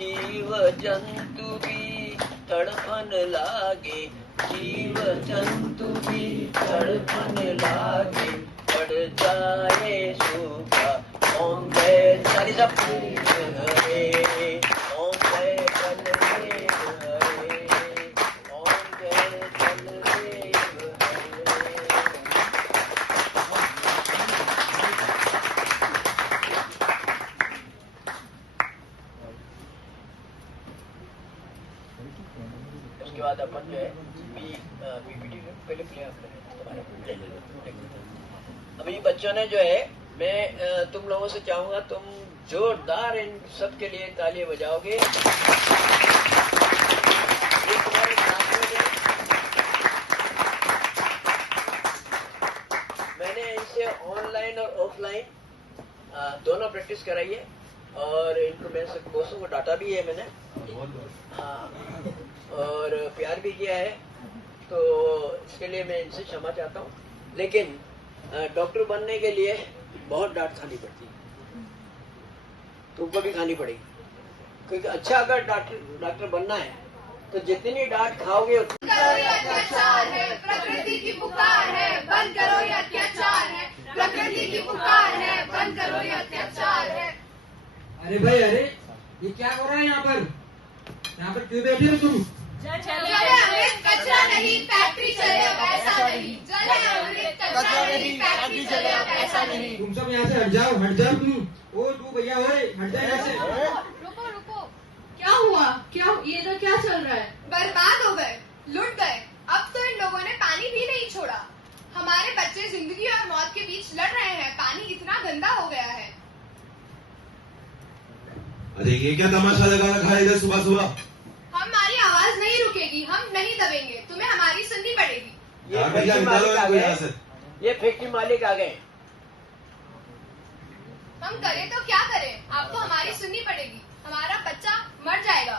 जीव जंतु भी तड़पन लागे, जीव जंतु भी तड़पन लागे, पड़ जाए सूखा ओम जय सारी सब हरे, ओम जय बलदेव हरे, ओम जय बलदेव हरे। उसके बाद अपन जो है पीपीटी पहले प्ले आप करें। अभी बच्चों ने जो है, मैं तुम लोगों से चाहूंगा तुम जोरदार इन सब के लिए तालियां बजाओगे। ये तुम्हारे साथियों ने, मैंने इनसे ऑनलाइन और ऑफलाइन दोनों प्रैक्टिस कराई है और इनको मैं सब कोर्सों को डाटा भी है मैंने, हाँ, और प्यार भी किया है, तो इसके लिए मैं इनसे क्षमा चाहता हूँ। लेकिन डॉक्टर बनने के लिए बहुत डांट खानी पड़ती है, तुमको भी खानी पड़ेगी, क्योंकि अच्छा अगर डॉक्टर बनना है तो जितनी डांट खाओगे उतनी। अत्याचार है, प्रकृति की पुकार है, बंद करो ये अत्याचार है, प्रकृति की पुकार है, बंद करो ये अत्याचार है। अरे भाई, अरे ये क्या हो रहा है यहाँ पर? यहाँ पर क्यों बैठे हो तुम? जले अमृत कचरा नहीं, फैक्ट्री चले अब ऐसा नहीं। जले अमृत कचरा नहीं, फैक्ट्री चले अब ऐसा नहीं। तुम सब यहाँ से हट जाओ तुम। ओ तू भैया, ओए हट जा यहाँ से। रुको रुको, क्या हुआ? क्या ये तो क्या चल रहा है? बर्बाद हो गए, लुट गए। अब तो इन लोगों ने पानी भी नहीं छोड़ा। हमारे बच्चे जिंदगी और मौत के बीच लड़ रहे हैं, पानी इतना गंदा हो गया है। अरे ये क्या तमाशा लगा रखा है इधर सुबह सुबह? हमारी आवाज नहीं रुकेगी, हम नहीं दबेंगे, तुम्हें हमारी सुननी पड़ेगी। ये फैक्ट्री मालिक आ गए, ये फैक्ट्री मालिक आ गए। हम करें तो क्या करें, आपको हमारी सुननी पड़ेगी, हमारा बच्चा मर जाएगा।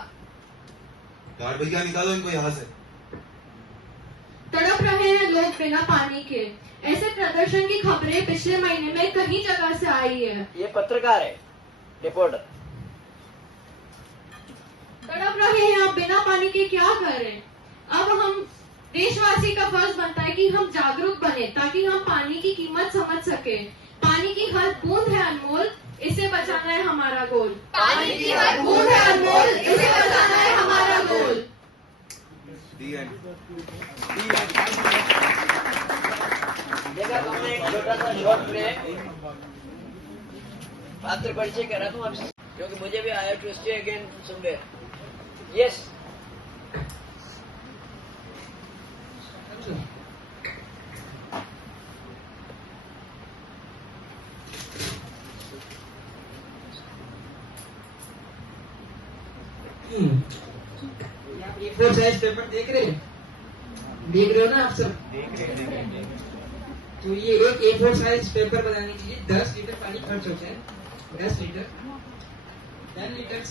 गार्ड भैया निकालो इनको यहाँ से। तड़प रहे हैं लोग बिना पानी के, ऐसे प्रदर्शन की खबरें पिछले महीने में कई जगह से आई है। ये पत्रकार है, रिपोर्टर। तड़प रहे हैं, अब बिना पानी के क्या करें? अब हम देशवासी का फर्ज बनता है कि हम जागरूक बने ताकि हम पानी की कीमत समझ सके। पानी की हर बूंद है अनमोल, इसे बचाना है हमारा गोल। पानी की हर बूंद है अनमोल, इसे बचाना है हमारा गोल। देखा तुमने एक छोटा सा शॉर्ट प्ले पात्र परिचय करा दूं आपसे, क्योंकि मुझे भी आया to stay again somewhere. Yes, A4 size paper देख रहे हो ना आप सब? तो ये एक A4 साइज पेपर बनाने के लिए 10 लीटर पानी खर्च होता है। 10 लीटर 10 लीटर,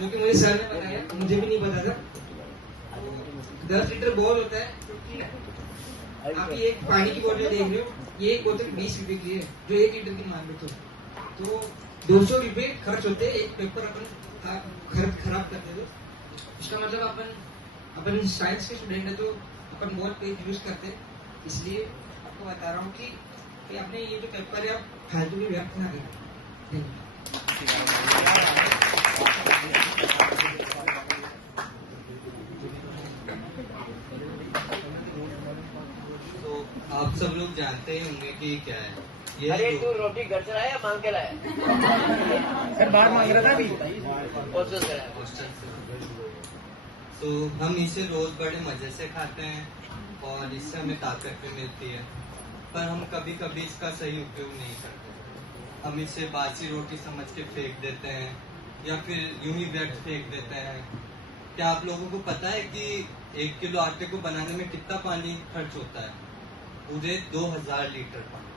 जो कि मुझे सर ने बताया, मुझे भी नहीं पता था। 10 लीटर बॉल होता है। आप ये एक पानी की बोतल देख रहे हो, ये एक बोतल 20 रुपए की है, जो 1 लीटर की मान लो तो 200 रुपए खर्च होते हैं एक पेपर अपन खराब करते थे। इसका मतलब अपन साइंस के स्टूडेंट है तो अपन बहुत पेज यूज करते हैं, इसलिए आपको बता रहा हूँ कि आपने ये जो पेपर है आप फालतू में व्यर्थ ना करें। तो आप सब लोग जानते ही होंगे कि क्या है ये। अरे तू रोटी घर से लाया या मांग के लाया? सर बाहर मांग रहा था अभी। हॉस्टल से लाया। हॉस्टल से। तो हम इसे रोज बड़े मजे से खाते हैं और इससे हमें ताकत भी मिलती है, पर हम कभी कभी इसका सही उपयोग नहीं करते। हम इसे बासी रोटी समझ के फेंक देते हैं या फिर यूं ही व्यर्थ फेंक देते हैं। क्या आप लोगों को पता है कि 1 किलो आटे को बनाने में कितना पानी खर्च होता है? पूरे 2000 लीटर पानी।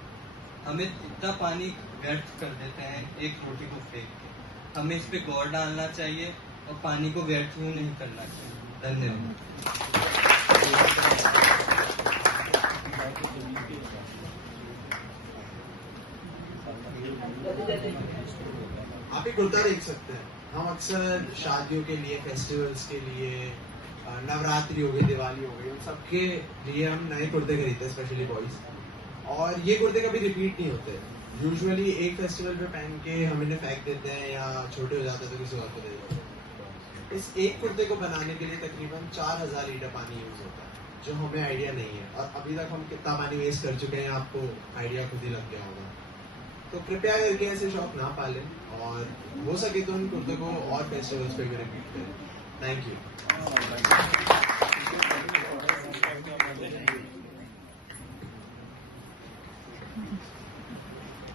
हमें इतना पानी व्यर्थ कर देते हैं एक रोटी को फेंक के। हमें इस पे गौर डालना चाहिए और पानी को व्यर्थ यूं नहीं करना चाहिए। धन्यवाद। आप ही कुर्ता देख सकते हैं। हम अक्सर शादियों के लिए, फेस्टिवल्स के लिए, नवरात्रि हो गई, दिवाली हो गई, उन सबके लिए हम नए कुर्ते खरीदते हैं, स्पेशली बॉयज। और ये कुर्ते कभी रिपीट नहीं होते। यूजुअली एक फेस्टिवल पे पहन के हम इन्हें फेंक देते हैं या छोटे हो जाते हैं तो किसी और को दे देते हैं। इस एक कुर्ते को बनाने के लिए तकरीबन 4000 लीटर पानी यूज होता है, जो हमें आइडिया नहीं है। और अभी तक हम कितना पानी वेस्ट कर चुके हैं आपको आइडिया खुद ही लग गया होगा। तो कृपया करके ऐसे शौक ना पालें और हो सके तो उन कुर्ते को और फेस्टिवल्स पे भी रिपीट करें। Thank you.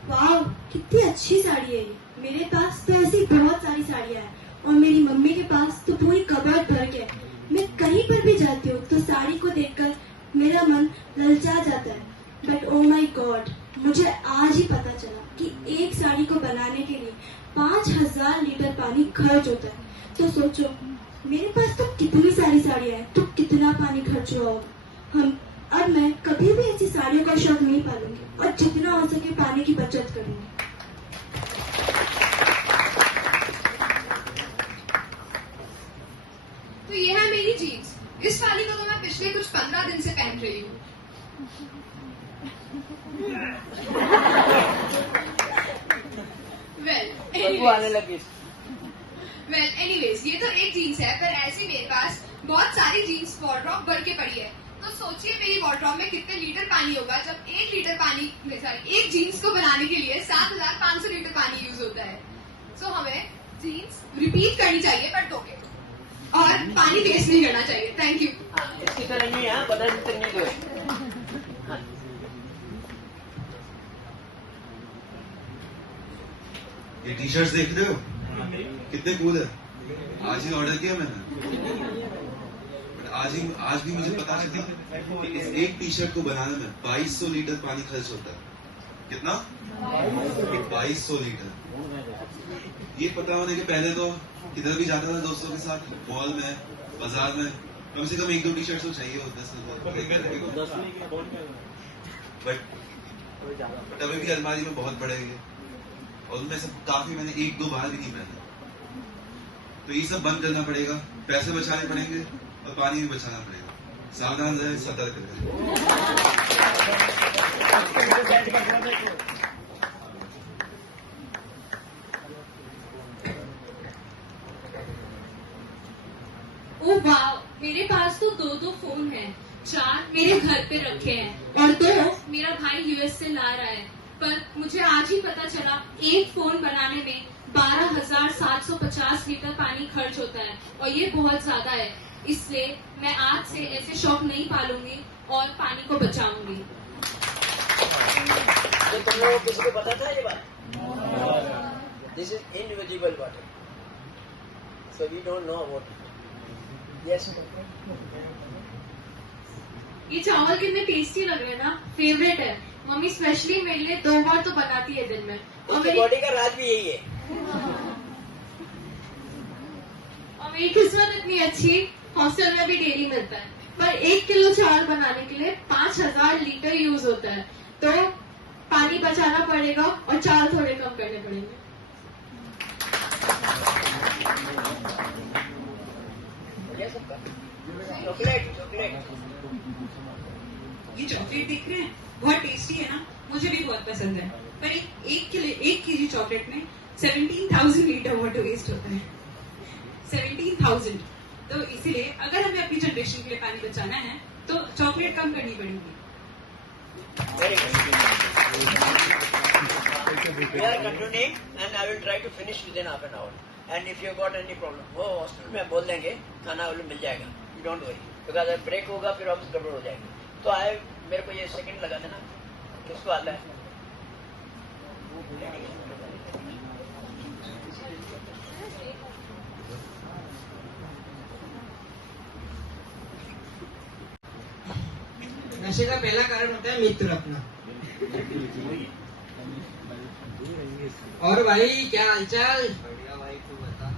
वाह, कितनी अच्छी साड़ी है ये। मेरे पास तो ऐसी बहुत सारी साड़ियाँ हैं और मेरी मम्मी के पास तो पूरी कबर्ड भर के। मैं कहीं पर भी जाती हूँ तो साड़ी को देखकर मेरा मन ललचा जाता है। बट ओ माय गॉड, मुझे आज ही पता चला कि एक साड़ी को बनाने के लिए 5000 लीटर पानी खर्च होता है। तो सोचो, मेरे पास तो कितनी सारी साड़ियाँ हैं तो कितना पानी खर्च हुआ होगा। अब मैं कभी भी ऐसी साड़ियों का शौक नहीं पालूंगी और जितना हो सके पानी की बचत करूंगी। तो ये है मेरी जीन्स। इस वाली को तो मैं पिछले कुछ 15 दिन से पहन रही हूँ। वेल एनीवेज, ये तो एक जीन्स है, पर ऐसी मेरे पास बहुत सारी जीन्स वॉर्डरोब भर के पड़ी है। तो सोचिए मेरी वॉर्डरोब में कितने लीटर पानी होगा जब एक जीन्स को बनाने के लिए 7500 लीटर पानी यूज होता है। सो हमें जीन्स रिपीट करनी चाहिए पर धोके, और पानी वेस्ट नहीं करना चाहिए। Thank you. इसकी तरह नहीं है, बदल नहीं दो। ये टी शर्ट देख रहे हो, कितने कूल है। आज ही ऑर्डर किया मैंने, आज भी मुझे पता चला कि इस एक टी शर्ट को बनाने में 2200 लीटर पानी खर्च होता है। कितना? 2200 लीटर। ये पता होने के पहले तो किधर भी जाता था दोस्तों के साथ, मॉल में, बाजार में, कम से कम 1-2 टी शर्ट तो चाहिए होता है। बट अभी भी अलमारी में बहुत पड़े हैं और उनमें से काफी मैंने 1-2 बार भी नहीं पहना। तो ये सब बंद करना पड़ेगा, पैसे बचाने पड़ेंगे और पानी भी बचाना पड़ेगा। सावधान रहे, सतर्क रहे। ओह वाह, मेरे पास तो 2 फोन हैं। 4 मेरे घर पे रखे हैं और 2 मेरा भाई यूएस से ला रहा है। पर मुझे आज ही पता चला एक फोन बनाने में 12,750 लीटर पानी खर्च होता है और ये बहुत ज्यादा है। इसलिए मैं आज से ऐसे शौक नहीं पालूंगी और पानी को बचाऊंगी। तो तुम लोगों को किसी को पता था ये बात? This is invisible water, so we don't know about it. Yes, ये चावल कितने टेस्टी लग रहे हैं ना, फेवरेट है। मम्मी स्पेशली मेरे लिए 2 बार तो बनाती है दिन में। और मेरी बॉडी का राज भी यही है। और मेरी किस्मत इतनी अच्छी, हॉस्टल में भी डेली मिलता है। पर 1 किलो चावल बनाने के लिए 5000 लीटर यूज होता है। तो पानी बचाना पड़ेगा और चावल थोड़े कम करने पड़ेंगे। चॉकलेट ये चॉकलेट देख रहे हैं, बहुत टेस्टी है ना, मुझे भी बहुत पसंद है। पर एक केजी चॉकलेट में 17,000 लीटर वाटर वेस्ट होता है। 17,000। तो इसीलिए अगर हमें अपनी जनरेशन के लिए पानी बचाना है तो चॉकलेट कम करनी पड़ेगी। We are continuing and I will try to finish within half an hour. And if you got any problem, वो हॉस्टल में बोल देंगे, खाना मिल जाएगा। You don't worry. क्योंकि अगर ब्रेक होगा फिर ऑफिस गड़बड़ हो जाएगी। तो मेरे को ये सेकंड लगा देना, किसको आता है? नशे का पहला कारण होता है मित्र अपना। और भाई क्या हालचाल? बढ़िया भाई, तू बता।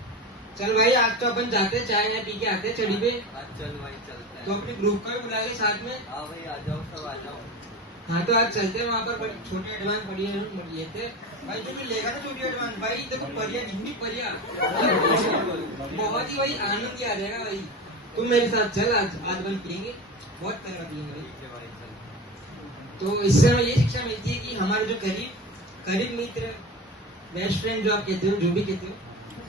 चल भाई, आज तो अपन जाते हैं, चाय यहाँ पी के आते हैं चढ़ी पे। चल भाई, चलते हैं। तो अपने ग्रुप को भी बुला ले साथ में। हाँ भाई, आ जाओ, सब आ जाओ। हाँ तो आज चलते हैं वहाँ पर छोटी एडवांस पड़ी है लेते भाई जो भी लेगा ना छोटी एडवांस भाई देखो परिया जितनी परिया बहुत ही भाई आनंद आ जाएगा भाई। तुम मेरे साथ चल आज बन पियेंगे बहुत तगड़ा पियेंगे भाई। तो इससे हमें ये शिक्षा मिलती है कि हमारे जो करीब मित्र बेस्ट फ्रेंड जो आप कहते हो जो भी कहते हो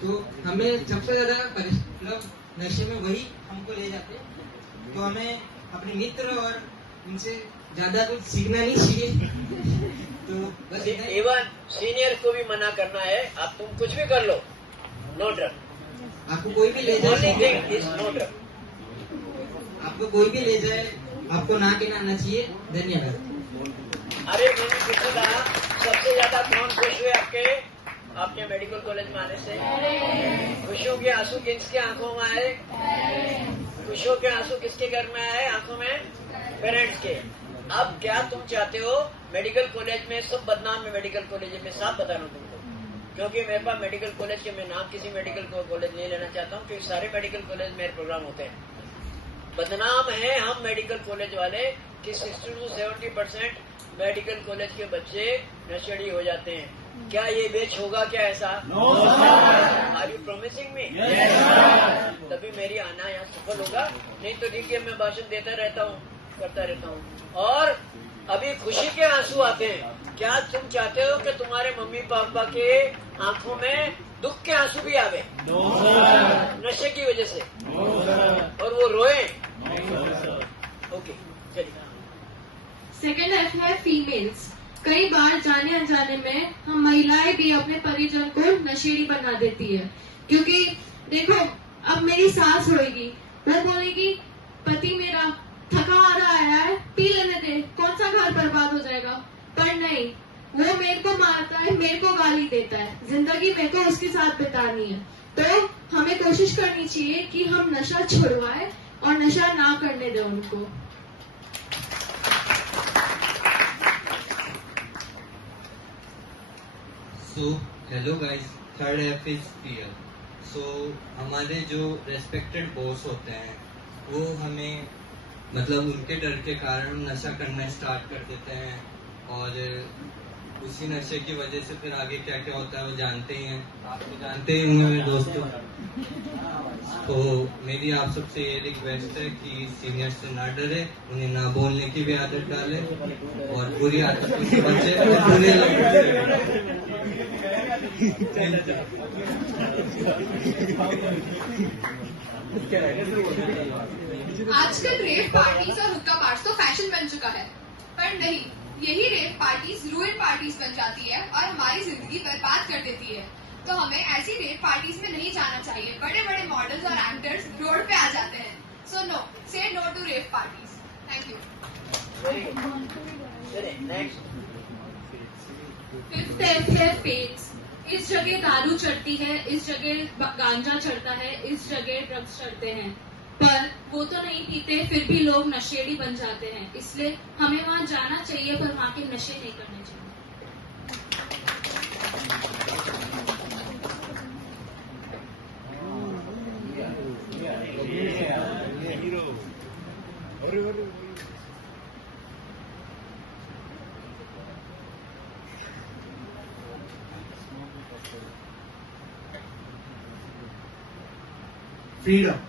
तो हमें सबसे ज्यादा मतलब नशे में वही हमको ले जाते हैं। तो हमें अपने मित्र और उनसे ज्यादा कुछ सीखना नहीं चाहिए। तो बस इवन सीनियर को भी मना करना है, आप तुम कुछ भी कर लो, नो ड्रग। आपको कोई भी ले जाए, नो ड्रग। आपको कोई भी ले जाए आपको ना कहना आना चाहिए। धन्यवाद। अरे मैंने किसी कहा सबसे ज्यादा कौन खुश हुए आपके मेडिकल कॉलेज में आने से? खुशियों के आंसू किसके आंखों में आए? खुशियों के आंसू किसके घर में आए? आंखों में पेरेंट्स के। अब क्या तुम चाहते हो मेडिकल कॉलेज में सब बदनाम है? मेडिकल कॉलेज में साफ बता रहा हूँ तुमको, क्योंकि मेरे पास मेडिकल कॉलेज के मैं नाम किसी मेडिकल कॉलेज नहीं लेना चाहता हूँ, क्योंकि सारे मेडिकल कॉलेज मेरे प्रोग्राम होते हैं। बदनाम है हम मेडिकल कॉलेज वाले कि 60 to 70% मेडिकल कॉलेज के बच्चे नशेड़ी हो जाते हैं। क्या ये बेच होगा क्या ऐसा? आर यू प्रोमिसिंग मी? तभी मेरी आना यहाँ सफल होगा, नहीं तो ठीक है मैं भाषण देता रहता हूँ, करता रहता हूँ। और अभी खुशी के आंसू आते हैं। क्या तुम चाहते हो कि तुम्हारे मम्मी पापा के आंखों में दुख के आंसू भी आवे नशे की वजह से और वो रोए? ओके चलिए। सेकेंड एफ है फीमेल्स। कई बार जाने अनजाने में हम महिलाएं भी अपने परिजन को नशेड़ी बना देती है, क्योंकि देखो अब मेरी सास होगी, वो बोलेगी पति मेरा थका आ रहा है, पी लेने दे, कौन सा घर बर्बाद हो जाएगा। पर नहीं, वो मेरे को मारता है, मेरे को गाली देता है, जिंदगी मेरे को उसके साथ बितानी है। तो हमें कोशिश करनी चाहिए कि हम नशा छुड़वाए और नशा ना करने दें उनको। So hello guys, third F is fear. सो हमारे जो रेस्पेक्टेड बॉस होते हैं वो हमें मतलब उनके डर के कारण नशा करना स्टार्ट कर देते हैं, और उसी नशे की वजह से फिर आगे क्या क्या होता है वो जानते ही हैं, आप तो जानते ही होंगे मेरे दोस्तों। तो मेरी आप सबसे ये रिक्वेस्ट है कि सीनियर से ना डरे, उन्हें ना बोलने की भी आदत डाले और बुरी आदतों से बचे और बुरे लोगों से। आजकल रेव पार्टीज और हुक्का बार्स तो फैशन बन चुका है, पर नहीं, यही रेव पार्टीज रूइन पार्टीज बन जाती है और हमारी जिंदगी बर्बाद कर देती है। तो हमें ऐसी रेव पार्टीज में नहीं जाना चाहिए। बड़े बड़े मॉडल्स और एक्टर्स रोड पे आ जाते हैं। So no, say no to rave parties. Thank you. Fifth F है फेट्स। इस जगह दारू चढ़ती है, इस जगह गांजा चढ़ता है, इस जगह ड्रग्स चढ़ते हैं, पर वो तो नहीं पीते, फिर भी लोग नशेड़ी बन जाते हैं। इसलिए हमें वहाँ जाना चाहिए, पर वहाँ के नशे नहीं करने चाहिए। फ्रीडम।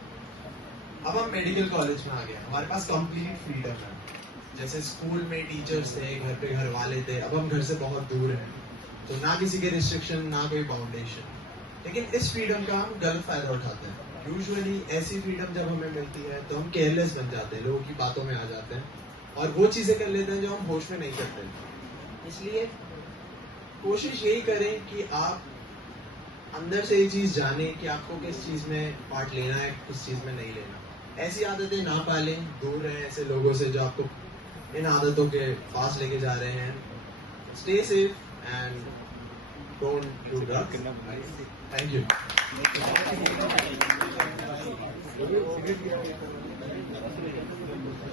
अब हम मेडिकल कॉलेज में आ गए, हमारे पास कंप्लीट फ्रीडम है। जैसे स्कूल में टीचर्स थे, घर पे घर वाले थे, अब हम घर से बहुत दूर हैं, तो ना किसी के रिस्ट्रिक्शन, ना कोई बाउंडेशन। लेकिन इस फ्रीडम का हम गलत फायदा उठाते हैं। यूजुअली ऐसी फ्रीडम जब हमें मिलती है तो हम केयरलेस बन जाते हैं, लोगों की बातों में आ जाते हैं और वो चीजें कर लेते हैं जो हम होश में नहीं करते। इसलिए कोशिश यही करें कि आप अंदर से ये चीज जाने कि आपको किस चीज में पार्ट लेना है, किस चीज में नहीं लेना। ऐसी आदतें ना पालें, दूर रहें ऐसे लोगों से जो आपको इन आदतों के पास लेके जा रहे हैं। Stay safe and don't do drugs. Thank you.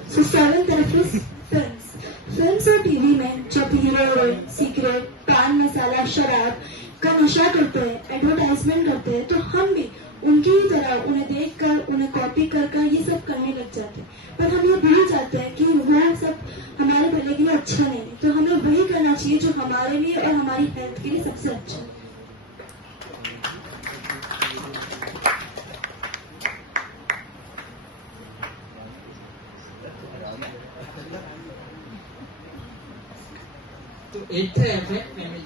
So seventh reference films. Films और टीवी में जब हीरो हीरोइन सिगरेट, पान मसाला, शराब का नशा करते हैं, एडवर्टाइजमेंट करते हैं, तो हम भी उनकी ही तरह उन्हें देखकर, उन्हें कॉपी कर ये सब करने लग जाते हैं। पर हम ये भूल जाते हैं कि वो सब हमारे भले के लिए अच्छा नहीं है। तो हमें वही करना चाहिए जो हमारे लिए और हमारी हेल्थ के लिए सबसे अच्छा है। तो 8th है फैमिली,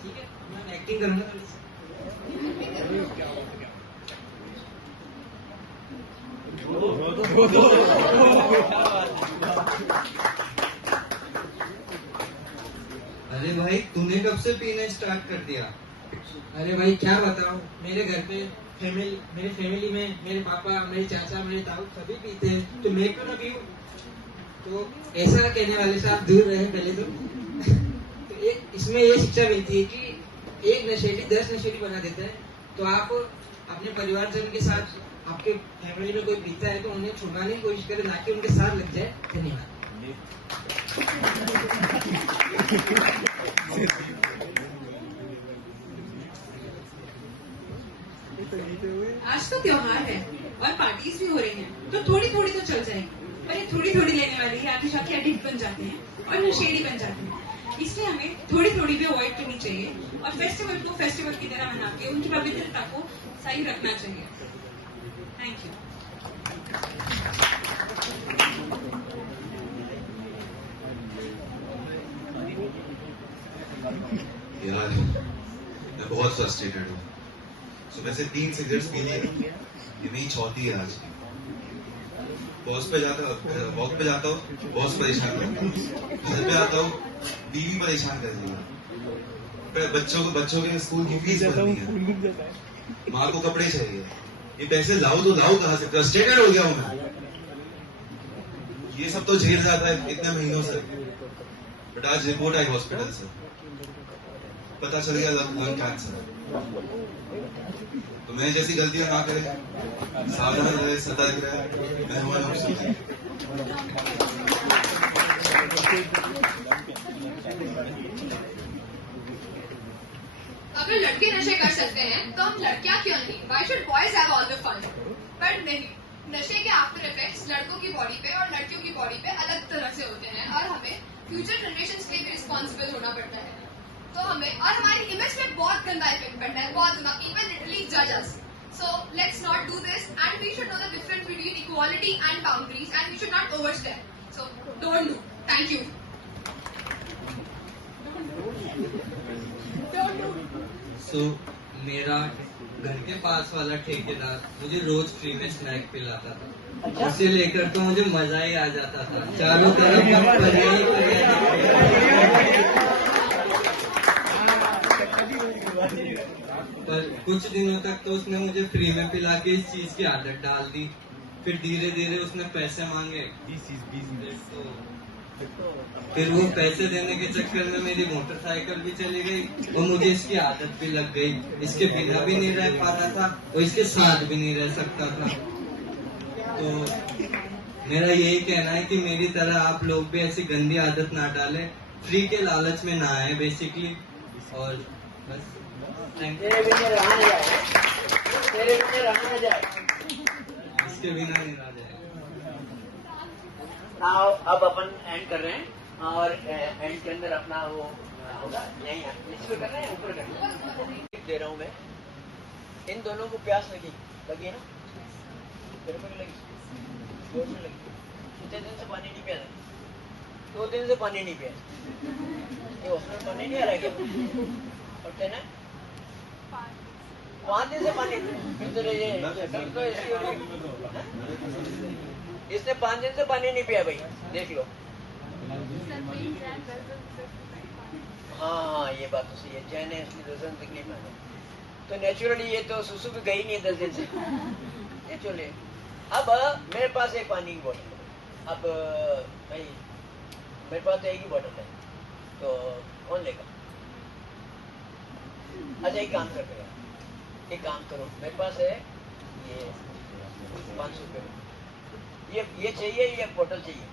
ठीक है, मैं एक्टिंग करूंगा थोड़ी सी। अरे भाई तूने कब से पीना स्टार्ट कर दिया? अरे भाई क्या बताऊं, मेरे घर पे मेरे फैमिली में मेरे पापा, मेरे चाचा, मेरे ताऊ सभी पीते हैं, तो मैं क्यों ना पीऊं? तो ऐसा कहने वाले से आप दूर रहे पहले तो इसमें ये शिक्षा मिलती है कि एक नशेड़ी 10 नशेड़ी बना देता है। तो आप अपने परिवारजन के साथ, आपके फैमिली में कोई पीता है तो उन्हें छुड़ाने की कोशिश करें, ना कि उनके साथ लग जाए। धन्यवाद। आज तो त्योहार है और पार्टीज भी हो रही हैं, तो थोड़ी थोड़ी तो चल जाएगी, पर ये थोड़ी थोड़ी लेने वाली है आगे जाके एडिक्ट बन जाते हैं और नशेड़ी बन जाते हैं। इसलिए हमें थोड़ी थोड़ी भी अवॉइड करनी चाहिए और फेस्टिवल को फेस्टिवल की तरह मना के उनकी पवित्रता को सही रखना चाहिए। Thank you. यार मैं बहुत फ्रस्ट्रेटेड हूँ। सुबह से 3 सिगरेट्स पी ली, ये मेरी चौथी है आज। बॉस पे जाता हूँ, वॉक पे जाता हूँ, बॉस परेशान करता हूँ, घर पे आता हूँ, बीवी परेशान कर रही है, बच्चों के स्कूल की फीस भरनी है, माँ को कपड़े चाहिए, ये पैसे लाओ तो लाओ कहाँ से? फ्रस्ट्रेटेड हो गया हूँ मैं। ये सब तो झेल जाता है इतने महीनों से, बट आज रिपोर्ट आई हॉस्पिटल से, पता चल गया लंग कैंसर। तो मैं जैसी गलतियां ना करें, सावधान रहे, सतर्क रहे, मैं हमारे ऑप्शन। अगर लड़के नशे कर सकते हैं तो हम लड़कियां क्यों नहीं? Why should boys have all the fun? पर नहीं, नशे के आफ्टर इफेक्ट्स लड़कों की बॉडी पे और लड़कियों की बॉडी पे अलग तरह से होते हैं और हमें फ्यूचर जनरेशन के लिए भी रिस्पॉन्सिबल होना पड़ता है। तो हमें और हमारी इमेज पे बहुत गंदा इफेक्ट पड़ता है, बहुत गंदा। People literally judge us. So let's not do this, and we should know the difference between equality and boundaries, and we should not overstep. So don't do. Thank you. Don't do. So मेरा घर के पास वाला ठेकेदार मुझे रोज free में snack पिलाता था, उसे लेकर तो मुझे मजा ही आ जाता था। चारों तरफ पर कुछ दिनों तक तो उसने मुझे फ्री में पिला के इस चीज की आदत डाल दी। फिर धीरे धीरे उसने पैसे मांगे, तो फिर वो पैसे देने के चक्कर में मेरी मोटरसाइकिल भी चली गई और मुझे इसकी आदत भी लग गई। इसके बिना भी नहीं रह पाता था और इसके साथ भी नहीं रह सकता था। तो मेरा यही कहना है कि मेरी तरह आप लोग भी ऐसी गंदी आदत ना डालें, फ्री के लालच में ना आए बेसिकली। और बस तेरे बिना रहा न जाए, तेरे बिना रहा न जाए, इसके बिना नहीं रहा जाए। आओ अब अपन एंड कर रहे हैं और एंड के अंदर अपना वो होगा, यहीं नीचे पे कर रहे हैं, ऊपर कर रहे हैं। दे रहा हूँ मैं। इन दोनों को प्यास लगी है ना? तेरे को लगी? जोर से लगी। कितने दिन से पानी नहीं पिया था? 2 दिन से पानी नहीं पिया। ये हॉस्पिटल पानी नहीं आ रहा है क्या? और तेने 5 दिन से पानी, फिर तो ये तो ऐसी हो रही। इसने 5 दिन से पानी नहीं पिया भाई, देख लो। हाँ ये बात तो सही है, चैन है इसलिए 10 दिन तकलीफ है। तो नेचुरली ये तो सुसु भी गई नहीं 10 दिन से नेचुरली। अब मेरे पास एक पानी की बोतल है, अब भाई मेरे पास तो एक ही बोतल है, तो कौन लेगा? अच्छा एक काम करते हैं, एक काम करो, मेरे पास है ये 500 रुपये, ये चाहिए या बोतल चाहिए?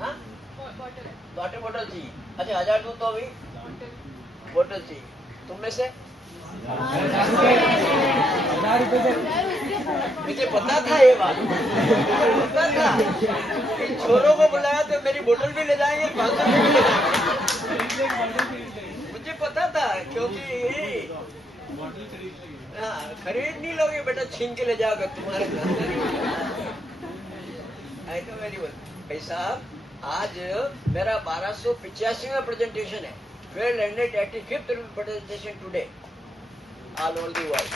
हाँ? वाटर बोतल चाहिए। अच्छा 1000 दूँ तो अभी बोतल चाहिए। तुम में से? मुझे पता था ये बात, पता था। इन छोरों को बुलाया तो मेरी बोतल भी ले जाएंगे, 500 भी ले जाएंगे। मुझे पता था, क्योंकि हाँ, खरीद नहीं लोगे बेटा, छीन के ले जाओगे तुम्हारे घर। आई तो वेरी वेल। भाई साहब, आज मेरा 1285वां प्रेजेंटेशन है। Well landed 85th presentation today all over the world.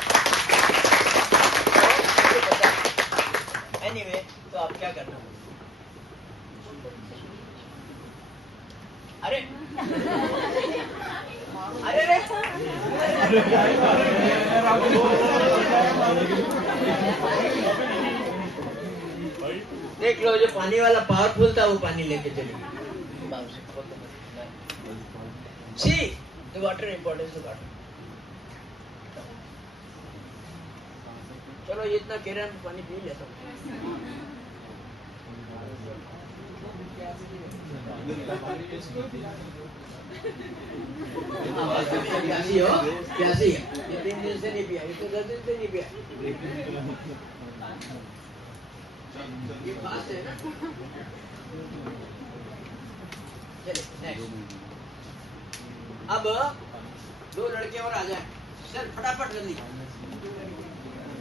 Anyway, तो आप क्या करना? अरे अरे रे देख लो, जो पानी वाला पावरफुल था वो पानी लेके चली गई। See the water importance of water. चलो ये इतना कह रहे हैं, पानी पी लेता हूँ। प्यासी हो? प्यासी है? ये 3 दिन से नहीं पिया, ये तो 10 दिन से नहीं पिया। ये फास्ट है ना? चलिए नेक्स्ट। अब 2 लड़के और आ जाए सर, फटाफट जल्दी,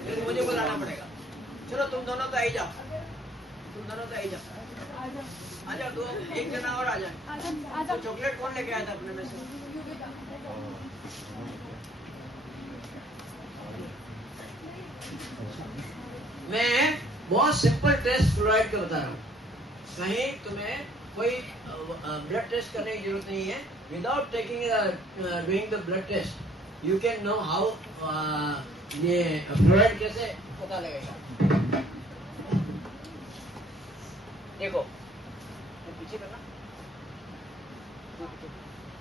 फिर मुझे बुलाना पड़ेगा। चलो तुम दोनों तो आ ही जाओ, तुम दोनों तो आ ही जाओ, आ जाओ। 2 एक जना और आ जाए। तो चॉकलेट कौन लेके आया था अपने में से? मैं बहुत सिंपल टेस्ट फ्लोराइड का बता रहा हूँ। कहीं तुम्हें कोई ब्लड टेस्ट करने की जरूरत नहीं है। Without taking doing the blood test, you can know how ये फ्लोराइड कैसे पता लगेगा। देखो, पीछे करना।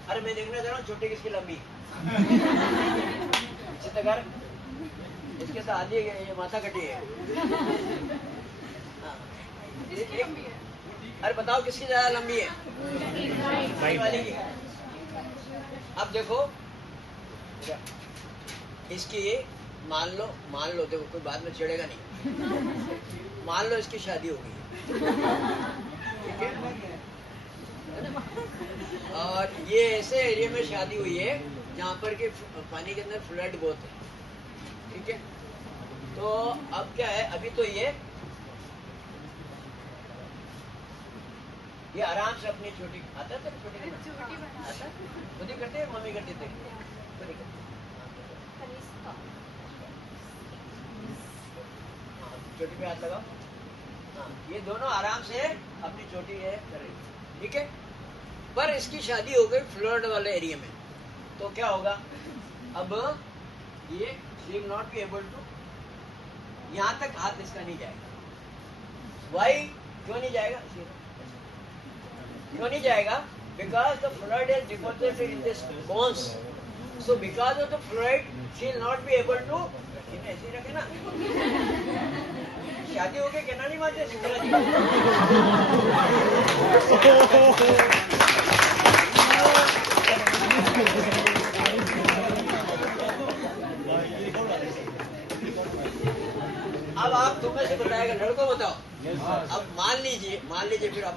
अरे मैं देखना चाह रहा हूँ छोटी किसकी लंबी। चित्रकार इसके साथ आधी ये माथा कटी है। अरे बताओ किसकी ज्यादा लंबी है? राइट वाली की। अब देखो इसकी, मान लो देखो, कोई बाद में चिढ़ेगा नहीं। मान लो इसकी शादी हो गई, ठीक है? और ये ऐसे एरिया में शादी हुई है जहाँ पर के पानी के अंदर फ्लड बहुत है, ठीक है? तो अब क्या है, अभी तो ये आराम से अपनी छोटी आता है, छोटी खुद ही करते हैं, मम्मी करती थी, चोटी पे हाथ लगाओ। हाँ, ये दोनों आराम से अपनी चोटी है करेंगे, ठीक है? पर इसकी शादी हो गई फ्लोरिडा वाले एरिया में, तो क्या होगा? अब ये she will not be able to, यहाँ तक हाथ इसका नहीं जाएगा। Why? क्यों नहीं जाएगा? क्यों नहीं जाएगा? Because the fluoride is deposited in this bones. So because of the fluoride, she will not be able to. इन्हें ऐसे ही रखे ना। शादी हो गई कहना नहीं मानते सिंगला जी। अब आप तुम्हें से बताएगा, लड़कों बताओ। अब मान लीजिए फिर आप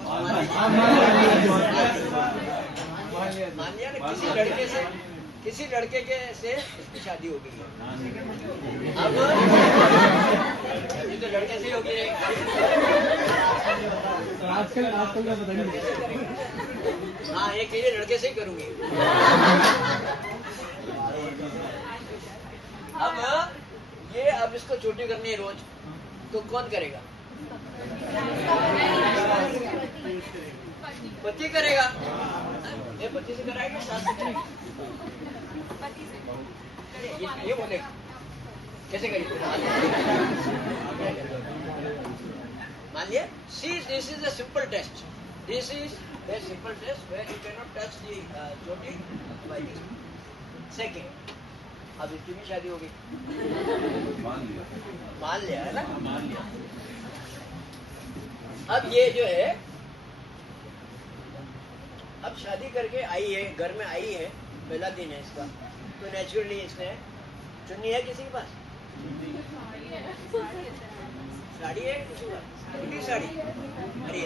मान लिया ना, किसी लड़के के से इसकी शादी हो गई है। अब ये तो लड़के से ही हो गई है। आजकल का पता नहीं। हाँ, एक ये लड़के से ही करूंगी। अब इसको छोटी करनी है रोज, तो कौन करेगा? पति करेगा। ये पति से कराएगा, सास से करेगा? ये बोले कैसे करेगी? मान लिया सी this is a simple test, this is a simple test where you cannot touch the choti by this. Second, अब इसकी भी शादी होगी, मान लिया है ना। अब ये जो है अब शादी करके आई है, घर में आई है, पहला दिन है इसका, तो नेचुरली इसने चुन्नी है किसी के पास, साड़ी है किसी के पास, छोटी साड़ी, अरे ये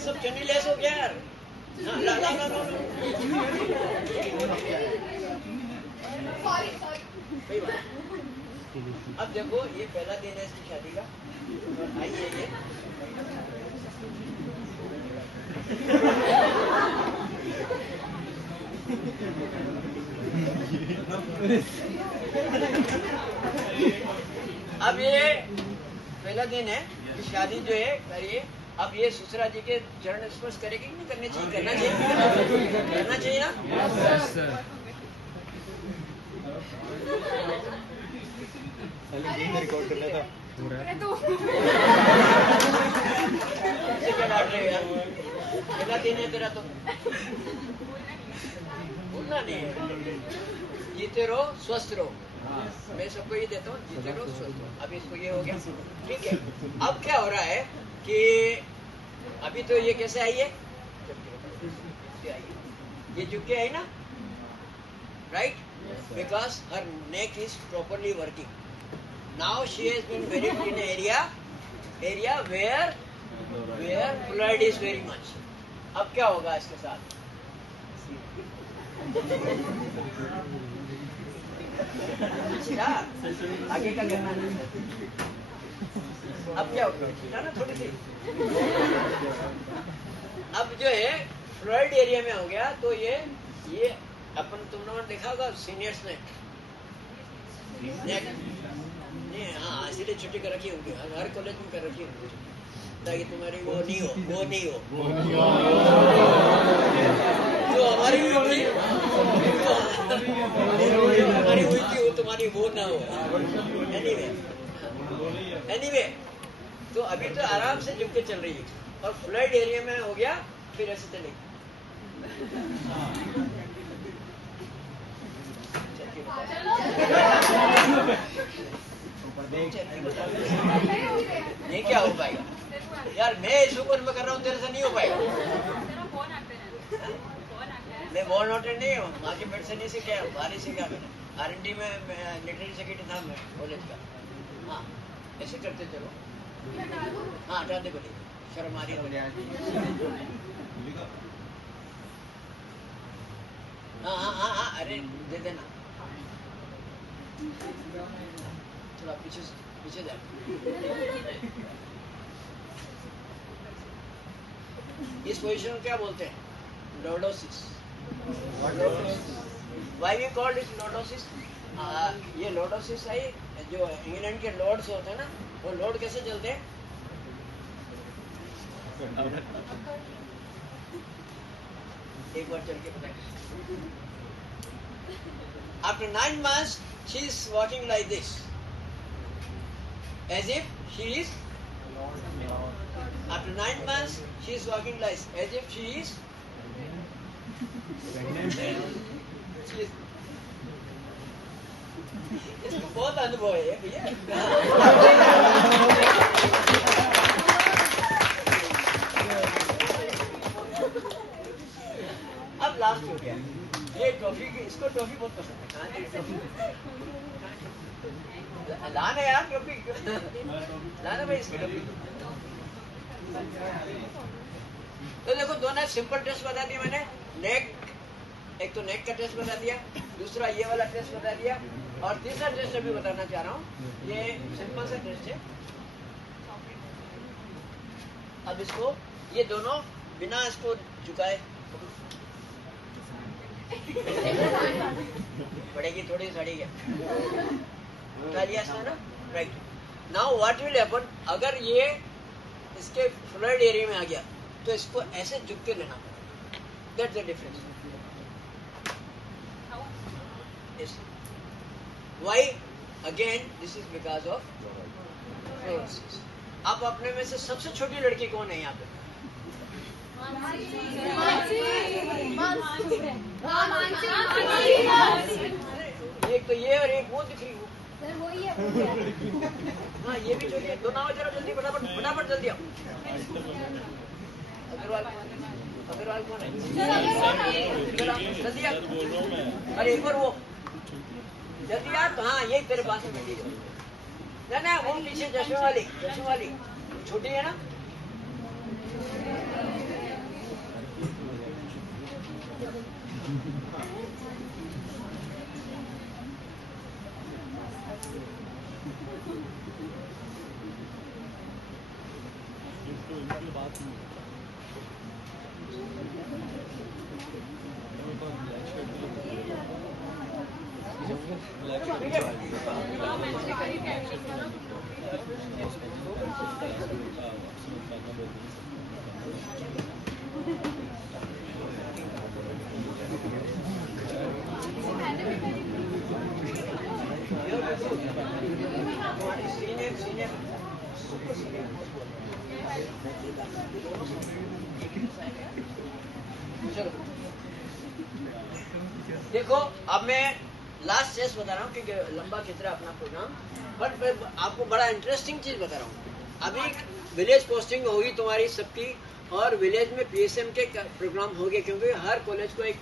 सब चुन्नी लेस हो गया यार। ला ला ला ला सही बात। अब देखो ये पहला दिन है इसकी शादी का, आई है ये अब ये पहला दिन है, शादी जो है करिए। अब ये ससुरा जी के चरण स्पर्श करेगी कि नहीं करने चाहिए? करना चाहिए, करना चाहिए ना। रिकॉर्ड कर लेता क्या डांट रहे हो यार? पहला दिन है तेरा तो बोलना नहीं है। जीते रहो स्वस्थ रहो, मैं सबको ये देता हूँ, जीते रहो स्वस्थ रहो। अब इसको ये हो गया, ठीक है। अब क्या हो रहा है कि अभी तो ये कैसे आई है, ये झुक के आई ना, right, because her neck is properly working. Now she has been buried in an area where blood is very much. अब क्या होगा इसके साथ? अच्छा, आगे का करना है। अब क्या होगा ना, थोड़ी सी अब जो है फ्लड एरिया में हो गया, तो ये अपन तुम लोगों ने देखा होगा सीनियर्स ने नहीं, हाँ इसीलिए छुट्टी कर रखी होगी, हर कॉलेज में कर रखी होगी ताकि तुम्हारी वो नहीं हो जो हमारी हुई थी, हमारी हुई थी वो तुम्हारी वो ना हो। एनीवे तो अभी तो आराम से झुक के चल रही है, और फ्लड एरिया में हो गया फिर ऐसे चलेगी। ये क्या हो पाएगा यार, मैं इस ऊपर में कर रहा हूँ, तेरे से नहीं हो पाएगा। मैं बॉर्न आउटेड नहीं हूँ, माँ के पेट से नहीं सीखा, बाहर ही सीखा मैंने। R&D में लिटरेरी सेक्रेटरी था मैं कॉलेज का। हाँ ऐसे करते चलो, हाँ हटा दे बोलिए, शर्म आ रही है। हाँ अरे दे देना, थोड़ा पीछे जा। इस पोजीशन को क्या बोलते हैं? Lordosis. Why we called it lordosis? ये लॉर्डोसिस है, जो इंग्लैंड के लॉर्ड्स होते हैं ना, वो लॉर्ड कैसे चलते हैं? एक बार चल के बताएं। After 9 months, she is walking like this, as if she is. After 9 months, she is walking like as if she is. She is. इसको बहुत अनुभव है भैया। अब लास्ट हो गया, ये टॉफी, इसको टॉफी बहुत पसंद है। कहाँ गई टॉफी? लाना यार टॉफी, लाना भाई इसकी टॉफी। तो देखो दोनों सिंपल टेस्ट बता दिया मैंने। नेक, एक तो नेक का टेस्ट बता दिया, दूसरा ये वाला टेस्ट बता दिया, और तीसरा टेस्ट अभी बताना चाह रहा हूँ। ये सिंपल सा टेस्ट है। अब इसको ये दोनों बिना इसको झुकाए पड़ेगी थोड़ी साड़ी, क्या उठा लिया इसने ना, right. Now what will happen, अगर ये इसके फ्लड एरिया में आ गया तो इसको ऐसे झुक के लेना पड़ेगा। That's the difference. Why? Again, this is because of fluorosis. अब अपने में से सबसे छोटी लड़की कौन है यहाँ पे? एक तो ये और एक वो दिख रही हो। हाँ, ये भी छोटी है। दोनों आओ जरा जल्दी, फटाफट जल्दी आओ। अग्रवाल कौन है? जल्दी आ। अरे एक बार वो जल्दी आ। तो हाँ, ये तेरे पास में बैठी है ना, वो पीछे चश्मे वाली छोटी है ना। देखो, अब मैं लास्ट चीज बता रहा हूँ क्योंकि लंबा खिंच रहा अपना प्रोग्राम, बट मैं आपको बड़ा इंटरेस्टिंग चीज बता रहा हूँ। अभी विलेज पोस्टिंग होगी तुम्हारी सबकी, और विलेज में पीएसएम के प्रोग्राम होंगे, क्योंकि हर कॉलेज को एक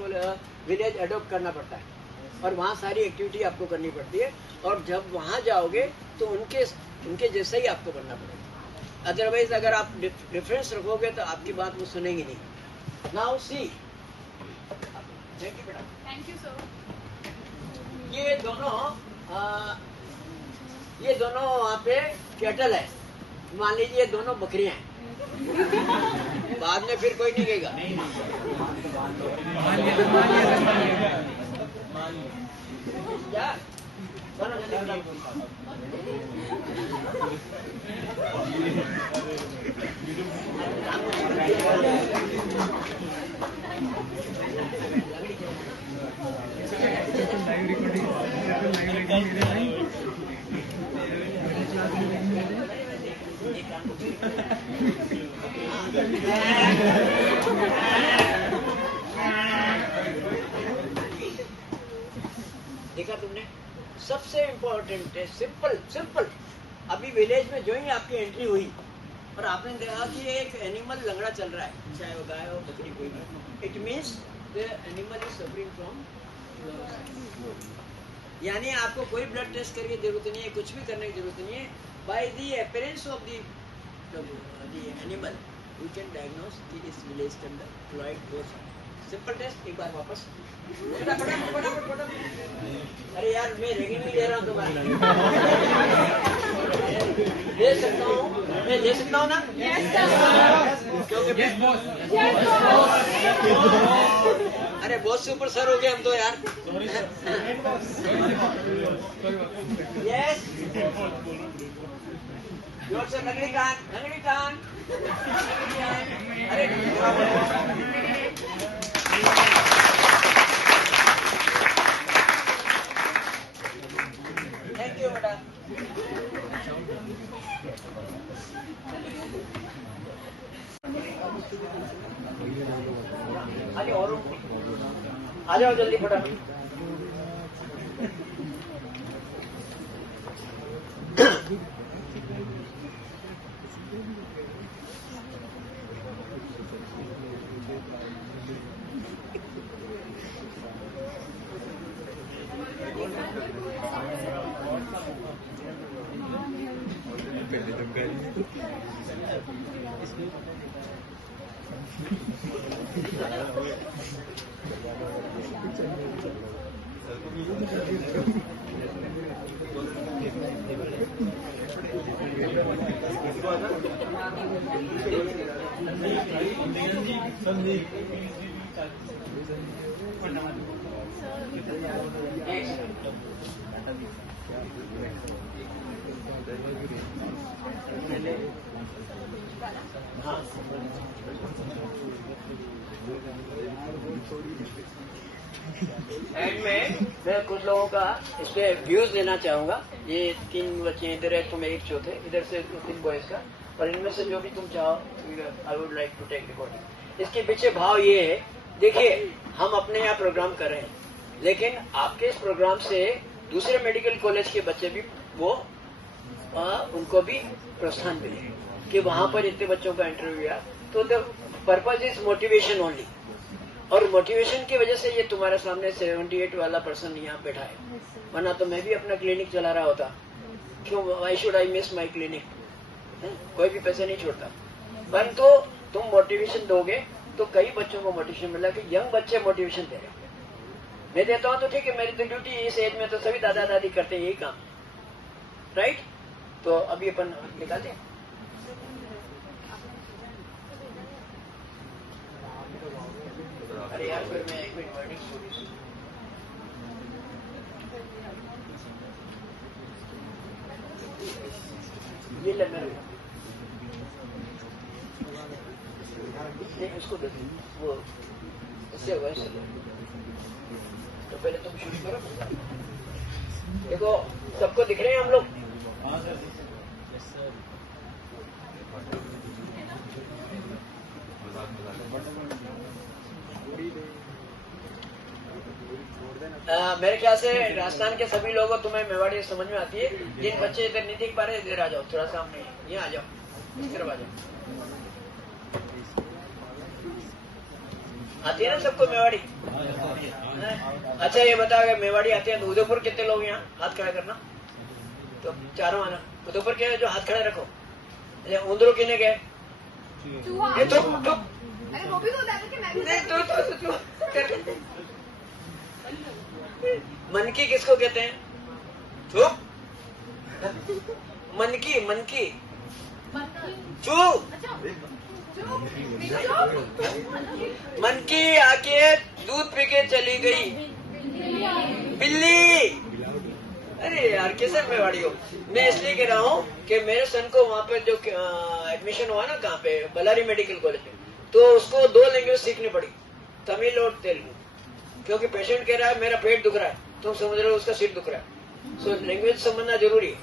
विलेज अडॉप्ट करना पड़ता है और वहाँ सारी एक्टिविटी आपको करनी पड़ती है, और जब वहाँ जाओगे तो उनके जैसा ही आपको करना पड़ेगा। अदरवाइज अगर आप डिफरेंस रखोगे तो आपकी बात वो सुनेंगे नहीं। नाउ सी, थैंक यू बेटा। Thank you sir. ये दोनों वहाँ पे कैटल है, मान लीजिए ये दोनों बकरियां हैं। बाद में फिर कोई नहीं कहेगा। क्या? देखा तुमने? सबसे इम्पोर्टेंट है सिंपल। अभी विलेज में जो ही आपकी एंट्री हुई और आपने देखा कि एक एनिमल लंगड़ा चल रहा है, चाहे वो गाय हो बकरी कोई भी, it means the animal is suffering from, यानी आपको कोई ब्लड टेस्ट करने की जरूरत नहीं है, कुछ भी करने की जरूरत नहीं है। By the appearance of the animal you can diagnose कि इस विलेज के अंदर फ्लूइड कोर्स। सिंपल टेस्ट, एक बार वापस फटाफट। अरे यार, मैं रेगिंग नहीं ले रहा हूँ तुम्हारी। ले सकता हूँ ना? क्योंकि अरे बहुत से ऊपर सर हो गए हम तो यार। यस, जोर से लंगड़ी कान। अरे थैंक यू बेटा। आ जाओ जल्दी फटाफट। हाँ, एंड में मैं कुछ लोगों का इस पे व्यूज लेना चाहूंगा। ये 3 बच्चे इधर है, तुम एक चौथे, इधर से 2-3 बॉयज का, और इनमें से जो भी तुम चाहो, I would like to take recording. इसके पीछे भाव ये है, देखिए हम अपने यहाँ प्रोग्राम कर रहे हैं, लेकिन आपके इस प्रोग्राम से दूसरे मेडिकल कॉलेज के बच्चे भी उनको भी प्रोत्साहन मिले कि वहां पर इतने बच्चों का इंटरव्यू हुआ। तो the purpose is motivation only, और मोटिवेशन की वजह से ये तुम्हारे सामने 78 वाला पर्सन यहाँ बैठा है, वरना तो मैं भी अपना क्लिनिक चला रहा होता। क्यों, why should I miss my clinic? कोई भी पैसे नहीं छोड़ता। परंतु तुम मोटिवेशन दोगे तो कई बच्चों को मोटिवेशन मिला कि यंग बच्चे मोटिवेशन दे रहे। मैं देता हूँ तो ठीक है, मेरी तो ड्यूटी इस एज में तो सभी दादा दादी करते हैं यही काम, राइट? तो अभी अपन निकालते हैं। अरे यार, फिर मैं 1 मिनट वर्डिंग ये ले मेरे इसको दे वो इससे वैसे तो पहले तुम शुरू करो। देखो सबको दिख रहे हैं हम लोग? मेरे ख्याल से राजस्थान के सभी लोगों तुम्हें मेवाड़ी समझ में आती है। जिन बच्चे इधर नहीं दिख पा रहे इधर आ जाओ, थोड़ा सामने यहाँ आ जाओ, इस तरफ आ जाओ। आती है ना सबको मेवाड़ी? अच्छा ये बताओ, अगर मेवाड़ी आती है तो उदयपुर कितने लोग यहाँ? हाथ खड़ा करना। तो चारों आना। उदयपुर के जो हाथ खड़ा रखो। उंदरू किने गए? मनकी किसको कहते हैं? चुप। मनकी मनकी चुप। मनकी आके दूध पी के चली गई। बिल्ली। अरे यार कैसे मेवाड़ी हो? मैं इसलिए कह रहा हूँ कि मेरे सन को वहाँ पे जो एडमिशन हुआ ना, कहाँ पे, बल्लारी मेडिकल कॉलेज में, तो उसको 2 लैंग्वेज सीखनी पड़ी, तमिल और तेलुगु। क्योंकि पेशेंट कह रहा है मेरा पेट दुख रहा है, तुम समझ रहे हो उसका सिर दुख रहा है। सो लैंग्वेज समझना जरूरी है।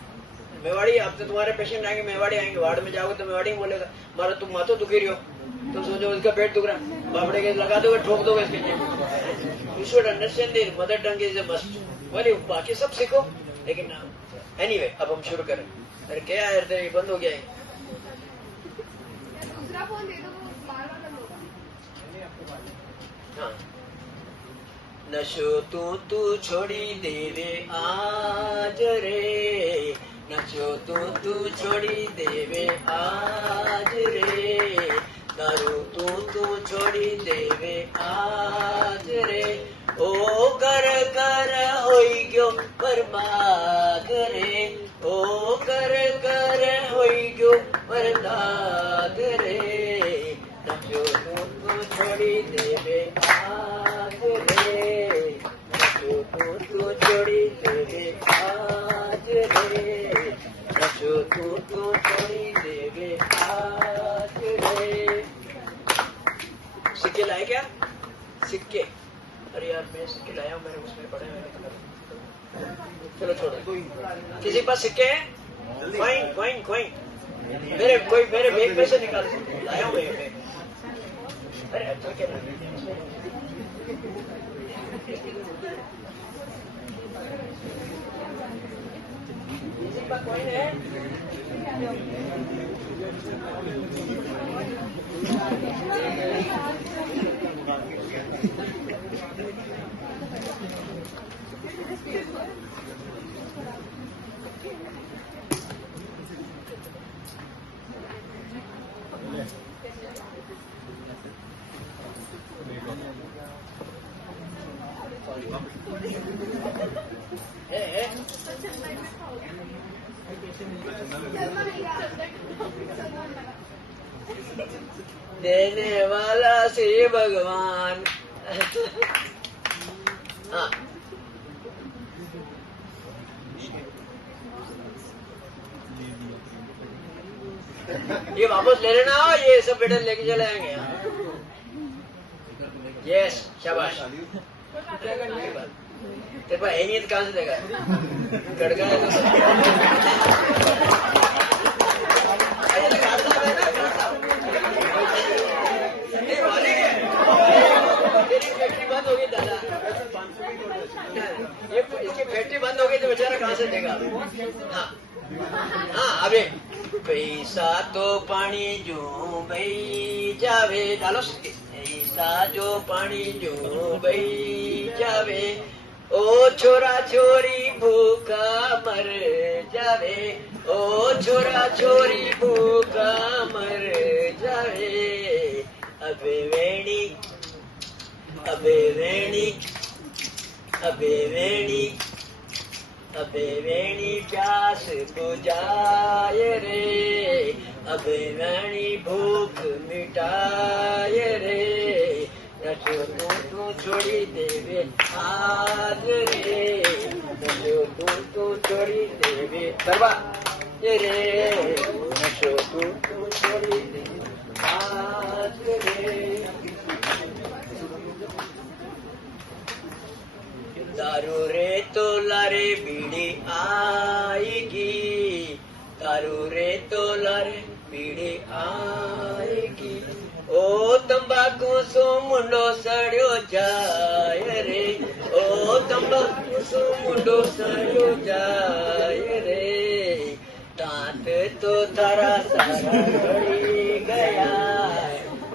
मेवाड़ी, अब तो तुम्हारे पेशेंट आएंगे मेवाड़ी आएंगे, वार्ड में जाओगे तो मेवाड़ी बोलेगा मारा तुम माथो दुखी रही हो, तुम सोचो उसका पेट दुख रहा है, बापड़े के लगा दोगे, ठोक दोगे इसके। You should understand the mother tongue is a must. बोले बाकी सब सीखो, लेकिन एनीवे अब हम शुरू करें। अरे क्या यार, ये बंद हो गया है। दूसरा फोन दे दो, हाँ। नशो तू छोड़ी दे रे आज रे, नशो तू छोड़ी दे रे आज रे, दारू तू छोड़ी दे रे आज रे, ओ कर कर होई गयो बर्बाद रे, ओ कर कर होई गयो बर्बाद रे, नशो तू छोड़ी दे रे आज रे, नशो तू छोड़ी दे रे आज रे, नशो तू छोड़ी दे रे आज रे। सिक्के लाए क्या? सिक्के? अरे यार मैं सिक्के लाया हूँ, मेरे उसमें पड़े हैं। चलो छोड़ो। किसी पास सिक्के हैं? कॉइन कॉइन कॉइन मेरे कोई मेरे बैग में से निकाल लाया हूँ मैं। अरे अच्छा क्या किसी पास कॉइन है? देने वाला श्री भगवान। हाँ ये वापस ले लेना हो, ये सब बेटे लेके चले आएंगे। यस, शाबाश। तेरे पास है नहीं तो कहां से देगा? गड़का है तो फैक्ट्री बंद होगी दादा, ये इसकी फैक्ट्री बंद हो गई तो बेचारा कहाँ से देगा? हाँ हाँ, अबे पैसा तो पानी जो बही जावे, डालो पैसा जो पानी जो बही जावे, ओ छोरा छोरी भूखा मर जावे, ओ छोरा छोरी भूखा मर जावे। अबे वेणी अबे वेणी अबे वेणी अबे वेणी प्यास बुझाए रे, अबे वेणी भूख मिटाए रे, नशो तू छोड़ी देवे आज रे, नशो तू छोड़ी देवे करवा रे, नशो तू छोड़ी देवे आज रे। दारू रे तो लारे बीड़ी आएगी, दारू रे तो लारे बीड़ी आएगी, ओ तंबाकू सो मुंडो सड़ियो जाए रे, ओ तंबाकू सो मुंडो सड़ियो जाए रे, दांत तो थारा सारा सड़ी गया,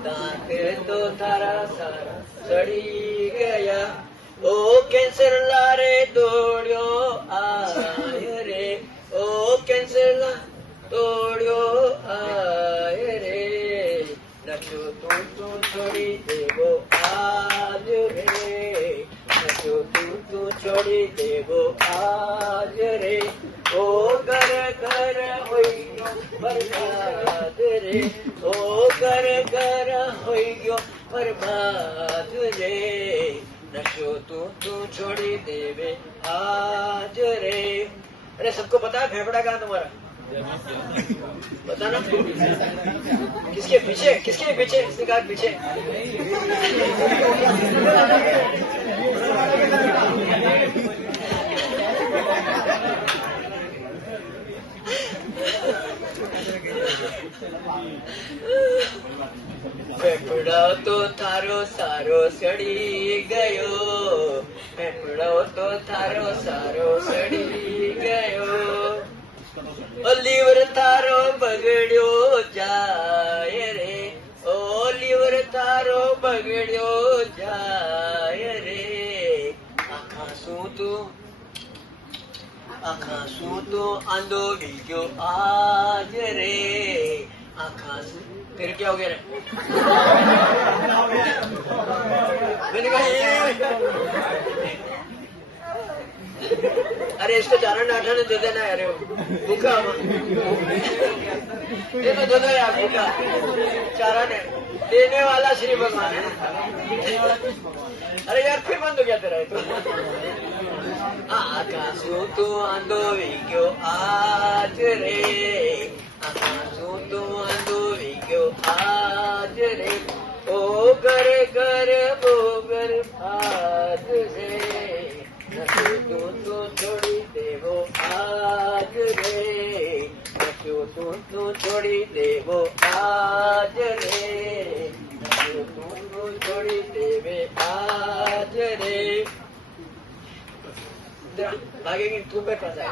दांत तो थारा सारा सड़ी गया, ओ कैंसर लारे दौड़ियो आए रे, ओ कैंसर ला दौड़ियो आए रे, नशो तू छोड़ी देवो आज रे, नशो तू छोड़ी देवो आज रे, ओ कर कर होइयो बर्बाद रे, ओ कर कर होइयो बर्बाद रे, नशो तू छोड़ी देवे आज रे। अरे सबको पता है फेफड़ा कहाँ तुम्हारा? बताना किसके पीछे, किसके पीछे? किसने कहा पीछे? फेफड़ो तो थारो सारो सड़ी गयो, फेफड़ो तो थारो सारो सड़ी गयो, ओ लीवर थारो बगड़ियो जाए रे, ओ लीवर थारो बगड़ियो जाए रे, आखा सू तू आंदो विगो आज रे, आखा फिर क्या हो गया रे? मैंने कहा अरे इसको चारा नाठा ने दे देना यार, भूखा ये तो दे दो यार, भूखा चारा ने देने वाला श्री भगवान है। अरे यार फिर बंद हो गया तेरा तो। आकाशू तू आंदो विग्यो आज रे, आकाशू तू आंदो विग्यो आज रे, ओ घर घर बोगर आज रे, नशो तू छोड़ी देवो आज रे, नशो तू छोड़ी देवो आज रे, नशो तू छोड़ी देवे आज रे। भागेगी तू पे पास आए,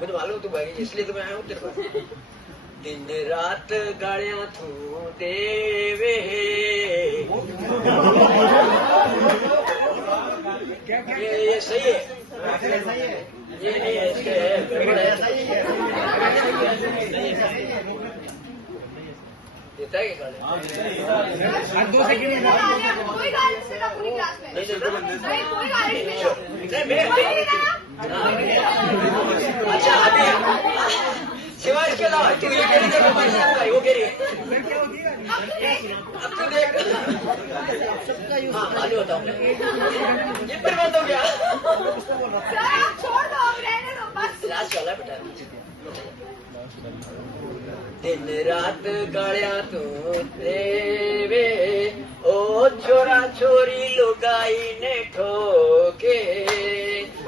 मुझे मालूम तू भागेगी इसलिए तो मैं आया हूँ तेरे पास। दिन रात गाड़ियां तू देवे, ये सही है, ये नहीं है इसके देता है क्या? 2 सेकंड कोई गाली नहीं देता पूरी क्लास में, नहीं कोई गाली नहीं देता। अच्छा अभी शिवाय इसके अलावा तू ये कह रही है वो कह रही है अब तो देख। हाँ मालूम होता हूँ ये फिर बंद हो गया। छोड़ दो, रहने दो बस। लास्ट वाला बेटा दिन रात गाड़िया तू देवे ओ छोरा छोरी लुगाई ने ठोके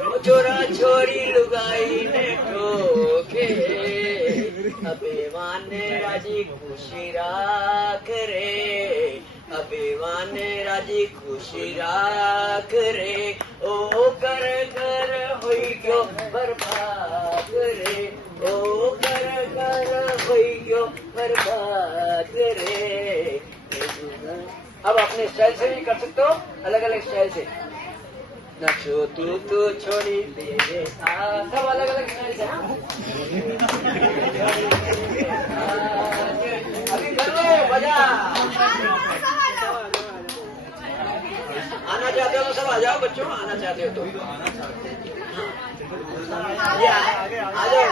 ओ छोरा छोरी लुगाई ने ठोके अभिमान राजी खुशी राख रे अभिमान राजी खुशी राख रे ओ कर कर होई गयो बर्बाद रे ओ कर कर होई गयो बर्बाद रे। अब अपने स्टाइल से भी कर सकते हो, अलग अलग स्टाइल से नचो तू छोड़ी दे सब अलग अलग स्टाइल से। अभी करो बजा। आना चाहते हो तो सब आ जाओ बच्चों, आना चाहते हो तो आ जाओ।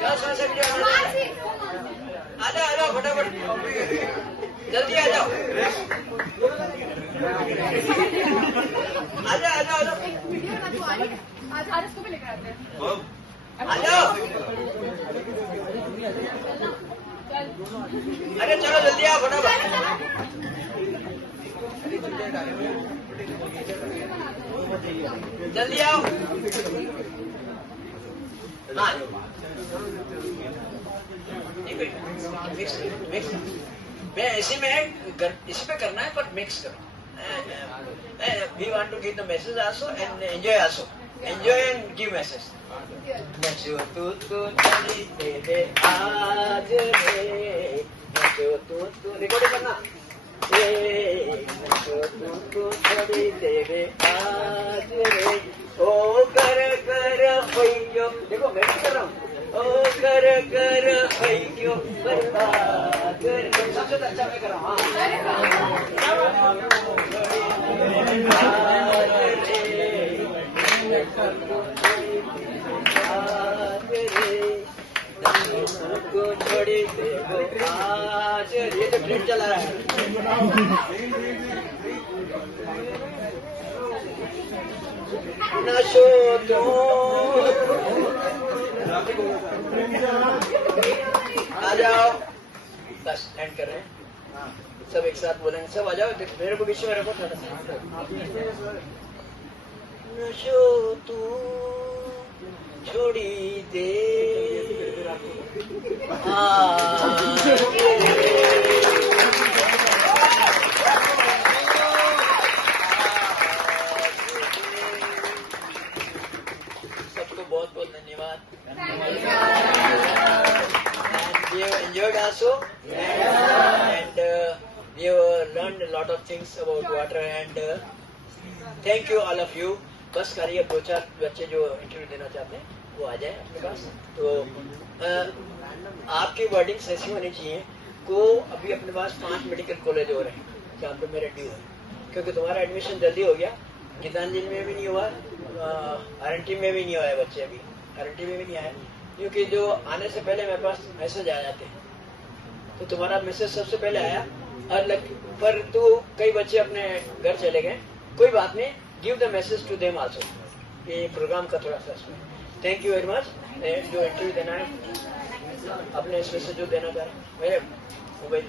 10 वर्ष के आ जाओ फटाफट, जल्दी आ जाओ, आ जाओ आरस को भी लेकर आते हैं। आ जाओ। अरे चलो जल्दी आओ फटाफट। जल्दी आओ। हाँ मिक्स मैं ऐसे में इस पे करना है, पर मिक्स करो। We want to give the message also and enjoy also. Enjoy and give message. नचो तू चली तेरे आज रे नचो तू रिकॉर्डिंग करना। नचो तू चली तेरे आज रे ओ कर कर होइयो, देखो मैं भी कर रहा हूँ। ओ कर कर होइयो बर्बाद रे, सबसे अच्छा मैं कर रहा हूँ। को छोड़ी देखो आज ये तो ट्रेन चला रहा है। नशो तो आ जाओ, बस एंड कर रहे हैं। सब एक साथ बोलेंगे, सब आ जाओ, मेरे को बीच में रखो थोड़ा सा। नशो तू छोड़ी दे सबको बहुत बहुत धन्यवाद। We have enjoyed also and we have learned a lot of things about water and thank you all of you। बस करिए, 2-4 बच्चे जो इंटरव्यू देना चाहते हैं वो आ जाए अपने पास। तो आपकी वर्डिंग्स ऐसी होनी चाहिए को अभी अपने पास 5 मेडिकल कॉलेज हो रहे हैं जहाँ पे मेरा ड्यू है, क्योंकि तुम्हारा एडमिशन जल्दी हो गया। गीतांजलि में भी नहीं हुआ, RNT में भी नहीं हुआ है, बच्चे अभी RNT में भी नहीं आए, क्योंकि जो आने से पहले मेरे पास मैसेज आ जाते हैं। तो तुम्हारा मैसेज सबसे पहले आया, पर तो कई बच्चे अपने घर चले गए। कोई बात नहीं, give the message to them also. ये प्रोग्राम का थोड़ा सा थैंक यू वेरी मच। जो इंटरव्यू देना है अपने इसमें से जो देना चाह रहे मेरे मोबाइल